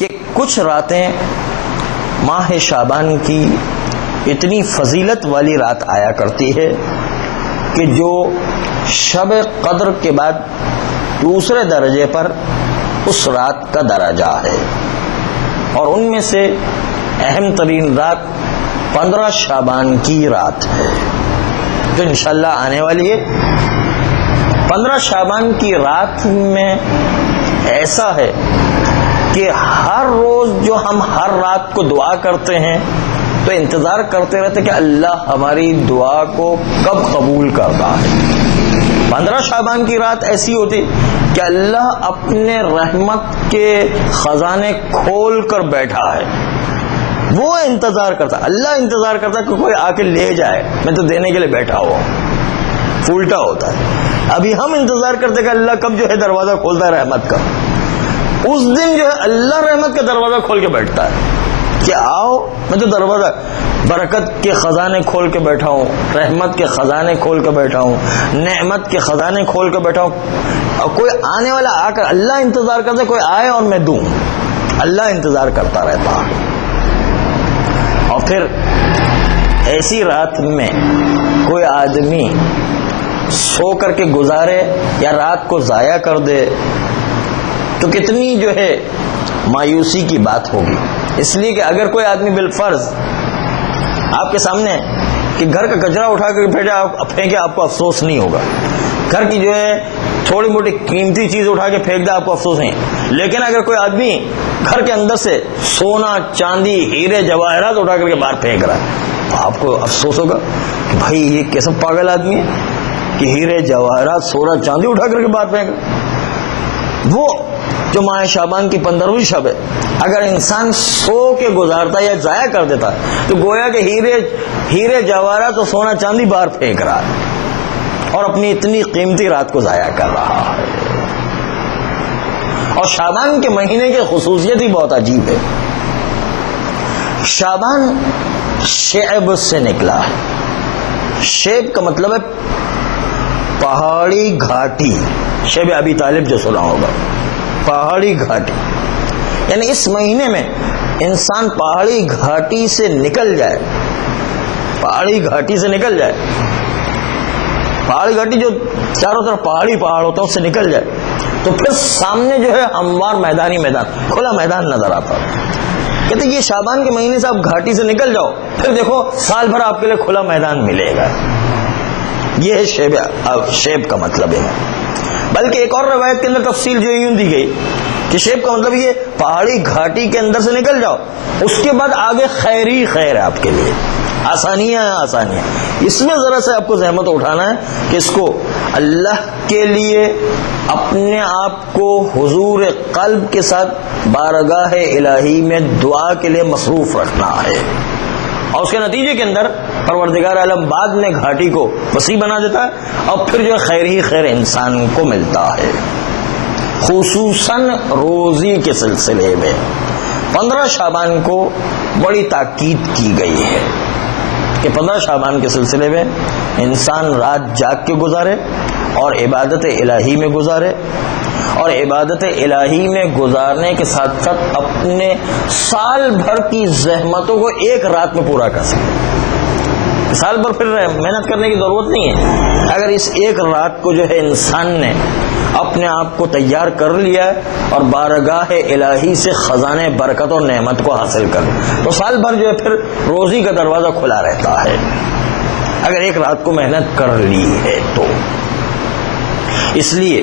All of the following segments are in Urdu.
کہ کچھ راتیں ماہ شعبان کی اتنی فضیلت والی رات آیا کرتی ہے کہ جو شب قدر کے بعد دوسرے درجے پر اس رات کا درجہ ہے، اور ان میں سے اہم ترین رات 15 شعبان کی رات ہے جو انشاءاللہ آنے والی ہے۔ 15 شعبان کی رات میں ایسا ہے کہ ہر روز جو ہم ہر رات کو دعا کرتے ہیں تو انتظار کرتے رہتے کہ اللہ ہماری دعا کو کب قبول کرتا ہے۔ 15 شعبان کی رات ایسی ہوتی کہ اللہ اپنے رحمت کے خزانے کھول کر بیٹھا ہے، وہ انتظار کرتا، اللہ انتظار کرتا کہ کوئی آ کے لے جائے، میں تو دینے کے لیے بیٹھا ہوا ہوں۔ الٹا ہوتا ہے، ابھی ہم انتظار کرتے کہ اللہ کب جو ہے دروازہ کھولتا ہے رحمت کا، اس دن جو ہے اللہ رحمت کا دروازہ کھول کے بیٹھتا ہے کہ آؤ، میں تو دروازہ برکت کے خزانے کھول کے بیٹھا ہوں، رحمت کے خزانے کھول کے بیٹھا ہوں، نعمت کے خزانے کھول کے بیٹھا ہوں، اور کوئی آنے والا آ کر، اللہ انتظار کرتا کوئی آئے اور میں دوں، اللہ انتظار کرتا رہتا۔ اور پھر ایسی رات میں کوئی آدمی سو کر کے گزارے یا رات کو ضائع کر دے تو کتنی جو ہے مایوسی کی بات ہوگی۔ اس لیے کہ اگر کوئی آدمی بالفرض آپ کے سامنے کہ گھر کا کچرا اٹھا کر پھینکے، آپ کو افسوس نہیں ہوگا، گھر کی جو ہے تھوڑی موٹی قیمتی چیز اٹھا کے پھینک دے، آپ کو افسوس نہیں، لیکن اگر کوئی آدمی گھر کے اندر سے سونا چاندی ہیرے جواہرات اٹھا کر کے باہر پھینک رہا ہے تو آپ کو افسوس ہوگا کہ بھائی یہ کیسا پاگل آدمی ہے کہ ہیرے جواہرات سونا چاندی اٹھا کر کے باہر پھینک رہا۔ وہ جو ماہ شعبان کی 15ویں شب ہے، اگر انسان سو کے گزارتا یا ضائع کر دیتا تو گویا کہ ہیرے جواہرات تو سونا چاندی باہر پھینک رہا ہے اور اپنی اتنی قیمتی رات کو ضائع کر رہا ہے۔ اور شعبان کے مہینے کی خصوصیت ہی بہت عجیب ہے۔ شعبان شعب سے نکلا ہے، شعب کا مطلب ہے پہاڑی گھاٹی، شعب ابی طالب جو سنا ہوگا، پہاڑی گھاٹی، یعنی اس مہینے میں انسان پہاڑی گھاٹی سے نکل جائے، پہاڑی گھاٹی سے نکل جائے، پہاڑی گھاٹی جو چاروں طرف پہاڑی پہاڑ ہوتا ہے اس سے نکل جائے تو پھر سامنے جو ہے ہموار میدانی میدان، کھلا میدان نظر آتا ہے۔ کہتے یہ شعبان کے مہینے سے آپ گھاٹی سے نکل جاؤ، پھر دیکھو سال بھر آپ کے لیے کھلا میدان ملے گا۔ یہ ہے شیب کا مطلب ہے۔ بلکہ ایک اور روایت کے اندر تفصیل جو یوں دی گئی کہ شیب کا مطلب یہ پہاڑی گھاٹی کے اندر سے نکل جاؤ، اس کے بعد آگے خیر ہی خیر ہے آپ کے لیے، آسانیاں ہیں آسانیاں۔ اس میں ذرا سے آپ کو زحمت اٹھانا ہے کہ اس کو اللہ کے لیے اپنے آپ کو حضور قلب کے ساتھ بارگاہ الہی میں دعا کے لیے مصروف رکھنا ہے، اور اس کے نتیجے کے اندر پروردگار عالم بعد میں گھاٹی کو وسیع بنا دیتا ہے اور پھر جو خیر ہی خیر انسان کو ملتا ہے۔ خصوصاً روزی کے سلسلے میں 15 شعبان کو بڑی تاکید کی گئی ہے کہ 15 شعبان کے سلسلے میں انسان رات جاگ کے گزارے اور عبادت الہی میں گزارے، اور عبادت الہی میں گزارنے کے ساتھ ساتھ اپنے سال بھر کی زحمتوں کو ایک رات میں پورا کر سکے۔ سال بھر پھر محنت کرنے کی ضرورت نہیں ہے، اگر اس ایک رات کو جو ہے انسان نے اپنے آپ کو تیار کر لیا ہے اور بارگاہ الہی سے خزانے برکت اور نعمت کو حاصل کر تو سال بھر جو ہے پھر روزی کا دروازہ کھلا رہتا ہے، اگر ایک رات کو محنت کر لی ہے تو۔ اس لیے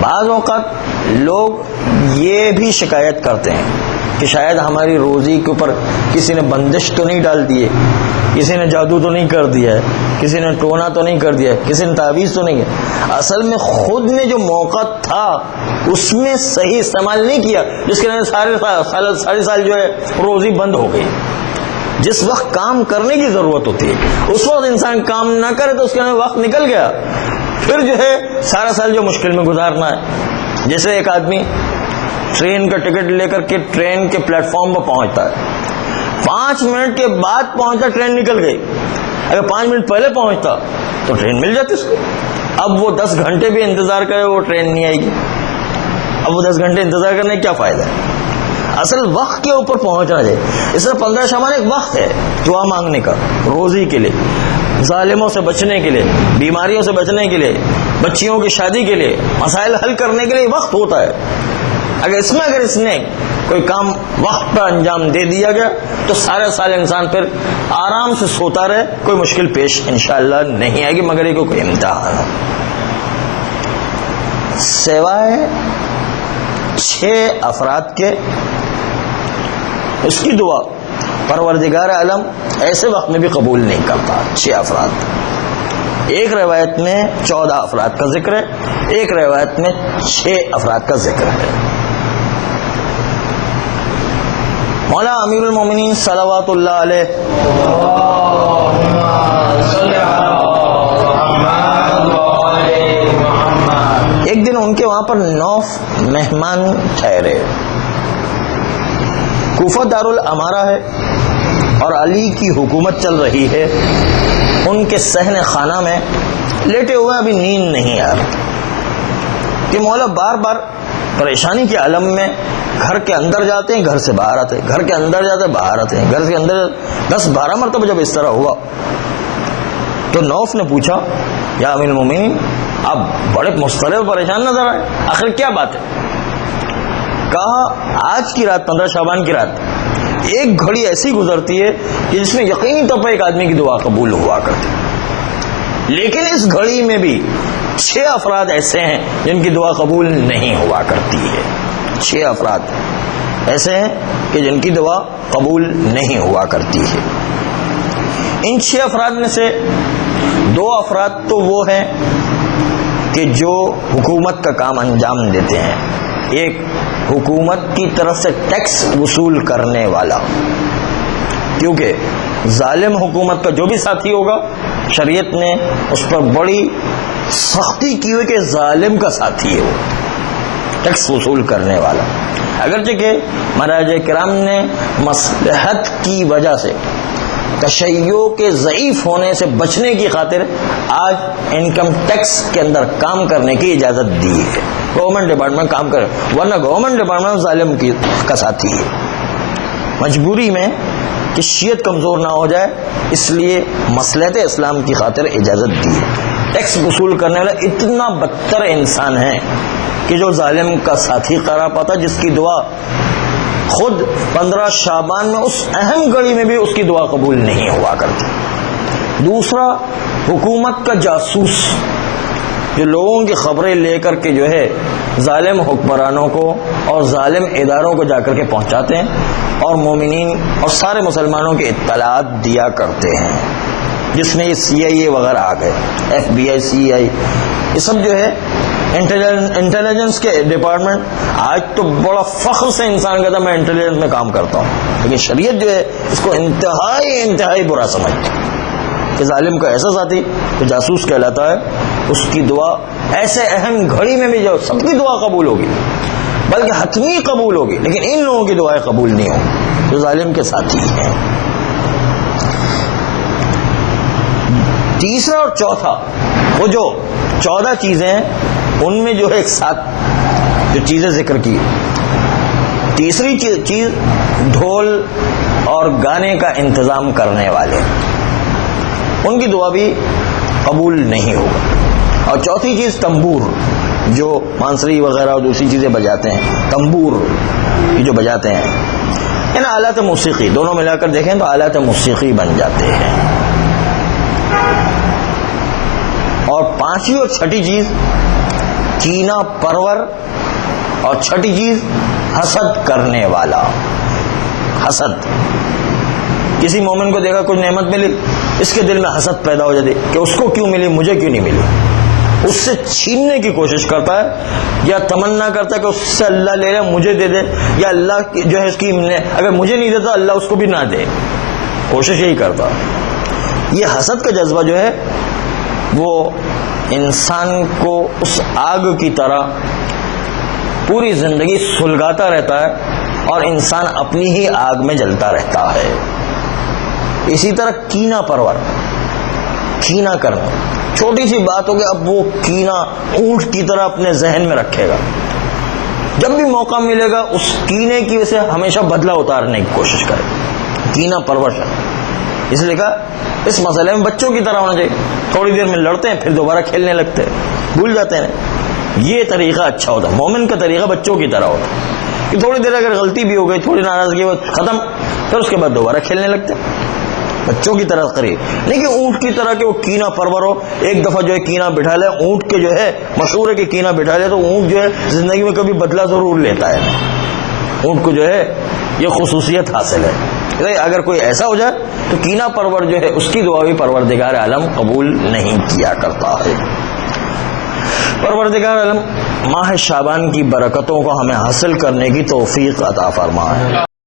بعض اوقات لوگ یہ بھی شکایت کرتے ہیں کہ شاید ہماری روزی کے اوپر کسی نے بندش تو نہیں ڈال دی ہے، کسی نے جادو تو نہیں کر دیا ہے، کسی نے ٹونا تو نہیں کر دیا ہے، کسی نے تعویذ تو نہیں ہے۔ اصل میں خود نے جو موقع تھا اس میں صحیح استعمال نہیں کیا، جس کے سارے سال جو ہے روزی بند ہو گئی۔ جس وقت کام کرنے کی ضرورت ہوتی ہے اس وقت انسان کام نہ کرے تو اس کے وقت نکل گیا، پھر جو ہے سارا سال جو مشکل میں گزارنا ہے۔ جیسے ایک آدمی ٹرین کا ٹکٹ لے کر کے ٹرین کے پلیٹ فارم پر پہنچتا ہے، 5 منٹ کے بعد پہنچتا، ٹرین نکل گئی۔ اگر 5 منٹ پہلے پہنچتا تو ٹرین مل جاتی اس کو۔ اب وہ 10 گھنٹے بھی انتظار کرے وہ ٹرین نہیں آئے گی، اب وہ 10 گھنٹے انتظار کرنے کا کیا فائدہ ہے؟ اصل وقت کے اوپر پہنچنا چاہیے. اس طرح 15 شعبان ایک وقت ہے دعا مانگنے کا، روزی کے لیے، ظالموں سے بچنے کے لیے، بیماریوں سے بچنے کے لیے، بچیوں کی شادی کے لیے، مسائل حل کرنے کے لیے وقت ہوتا ہے. اگر اس نے کوئی کام وقت پر انجام دے دیا گیا تو سارے سال انسان پھر آرام سے سوتا رہے، کوئی مشکل پیش انشاءاللہ نہیں آئے گی، مگر یہ کوئی امتحان ہے. سوائے 6 افراد کے اس کی دعا پروردگار عالم ایسے وقت میں بھی قبول نہیں کرتا. 6 افراد، ایک روایت میں 14 افراد کا ذکر ہے، ایک روایت میں 6 افراد کا ذکر ہے. مولا امیر المومنین صلوات اللہ علیہ ایک دن ان کے وہاں پر 9 مہمان ٹھہرے. کوفہ دارالامارہ ہے اور علی کی حکومت چل رہی ہے. ان کے صحن خانہ میں لیٹے ہوئے ابھی نیند نہیں آ رہی کہ مولا بار بار پریشانی کے عالم میں گھر کے اندر جاتے ہیں، گھر سے باہر آتے ہیں، گھر کے اندر جاتے ہیں، باہر آتے ہیں، گھر کے اندر 10-12 مرتبہ جب اس طرح ہوا تو نوف نے پوچھا یا امیر المومنین آپ بڑے مضطرب پریشان نظر آئے، آخر کیا بات ہے؟ کہا آج کی رات 15 شعبان کی رات ایک گھڑی ایسی گزرتی ہے کہ جس میں یقینی طور پر ایک آدمی کی دعا قبول ہوا کرتی، لیکن اس گھڑی میں بھی 6 افراد ایسے ہیں جن کی دعا قبول نہیں ہوا کرتی ہے. 6 افراد ایسے ہیں کہ جن کی دعا قبول نہیں ہوا کرتی ہے. ان 6 افراد میں سے 2 افراد تو وہ ہیں کہ جو حکومت کا کام انجام دیتے ہیں. ایک حکومت کی طرف سے ٹیکس وصول کرنے والا، کیونکہ ظالم حکومت کا جو بھی ساتھی ہوگا شریعت نے اس پر بڑی سختی کی ہوئی کہ ظالم کا ساتھی ہے وہ ٹیکس وصول کرنے والا. اگرچہ کہ مہاراجہ کرام نے مصلحت کی وجہ سے تشیع کے ضعیف ہونے سے بچنے کی خاطر آج انکم ٹیکس کے اندر کام کرنے کی اجازت دی ہے. گورنمنٹ ڈپارٹمنٹ کام کرے، ورنہ گورنمنٹ ڈپارٹمنٹ ظالم کا ساتھی ہے. مجبوری میں کہ شیعت کمزور نہ ہو جائے اس لیے مصلحت اسلام کی خاطر اجازت دی ہے. ٹیکس وصول کرنے والا اتنا بدتر انسان ہے کہ جو ظالم کا ساتھی قرار پاتا، جس کی دعا خود 15 شعبان میں اس اہم گھڑی میں بھی اس کی دعا قبول نہیں ہوا کرتی. دوسرا، حکومت کا جاسوس جو لوگوں کی خبریں لے کر کے جو ہے ظالم حکمرانوں کو اور ظالم اداروں کو جا کر کے پہنچاتے ہیں اور مومنین اور سارے مسلمانوں کی اطلاعات دیا کرتے ہیں، جس میں یہ CIA وغیرہ آ گئے، FBI CIA یہ سب جو ہے انٹیلیجنس کے ڈپارٹمنٹ. آج تو بڑا فخر سے انسان کہتا ہے میں انٹیلیجنس میں کام کرتا ہوں، لیکن شریعت جو ہے اس کو انتہائی برا سمجھتی کہ ظالم کا ایسا ساتھی جو جاسوس کہلاتا ہے اس کی دعا ایسے اہم گھڑی میں بھی جو سب کی دعا قبول ہوگی بلکہ حتمی قبول ہوگی، لیکن ان لوگوں کی دعائیں قبول نہیں ہوگی جو ظالم کے ساتھی ہیں. تیسرا اور چوتھا، وہ جو 14 چیزیں ہیں ان میں جو ہے ایک ساتھ جو چیزیں ذکر کی، تیسری چیز ڈھول اور گانے کا انتظام کرنے والے، ان کی دعا بھی قبول نہیں ہوگا. اور چوتھی چیز تنبور، جو مانسری وغیرہ اور دوسری چیزیں بجاتے ہیں، تنبور یہ جو بجاتے ہیں، یعنی آلات موسیقی دونوں ملا کر دیکھیں تو آلات موسیقی بن جاتے ہیں. اور پانچویں اور چھٹی چیز کینہ پرور، اور چھٹی چیز حسد کرنے والا. حسد، کسی مومن کو دیکھا کچھ نعمت ملی، اس کے دل میں حسد پیدا ہو جاتی کہ اس کو کیوں ملی، مجھے کیوں نہیں ملی. اس سے چھیننے کی کوشش کرتا ہے یا تمنا کرتا ہے کہ اس سے اللہ لے لے مجھے دے دے، یا اللہ جو ہے اس کی اگر مجھے نہیں دیتا اللہ اس کو بھی نہ دے، کوشش یہی کرتا. یہ حسد کا جذبہ جو ہے وہ انسان کو اس آگ کی طرح پوری زندگی سلگاتا رہتا ہے اور انسان اپنی ہی آگ میں جلتا رہتا ہے. اسی طرح کینہ پرور، کینہ کرنا، چھوٹی سی بات ہو کہ اب وہ کینہ اونٹ کی طرح اپنے ذہن میں رکھے گا جب بھی موقع ملے گا اس کینے کی وجہ سے ہمیشہ بدلہ اتارنے کی کوشش کرے. کینہ پرورش ہے. اس لیے کہا اس مسئلے میں بچوں کی طرح ہونا چاہیے. تھوڑی دیر میں لڑتے ہیں پھر دوبارہ کھیلنے لگتے ہیں, بھول جاتے ہیں. یہ طریقہ اچھا ہوتا ہے. مومن کا طریقہ بچوں کی طرح ہوتا ہے کہ تھوڑی دیر اگر غلطی بھی ہو گئی, تھوڑی ناراضگی ہو, ختم, پھر اس کے بعد دوبارہ کھیلنے لگتے ہیں. بچوں کی طرح قریب, نہیں کہ اونٹ کی طرح کہ وہ کینہ پرور ہو. ایک دفعہ جو ہے کینہ بٹھا لے, اونٹ کے جو ہے مشہور ہے کہ کینہ بٹھا لے تو اونٹ جو ہے زندگی میں کبھی بدلہ ضرور لیتا ہے. اونٹ کو جو ہے یہ خصوصیت حاصل ہے. اگر کوئی ایسا ہو جائے تو کینہ پرور جو ہے اس کی دعا بھی پروردگار عالم قبول نہیں کیا کرتا ہے. پروردگار عالم ماہ شعبان کی برکتوں کو ہمیں حاصل کرنے کی توفیق عطا فرمائے.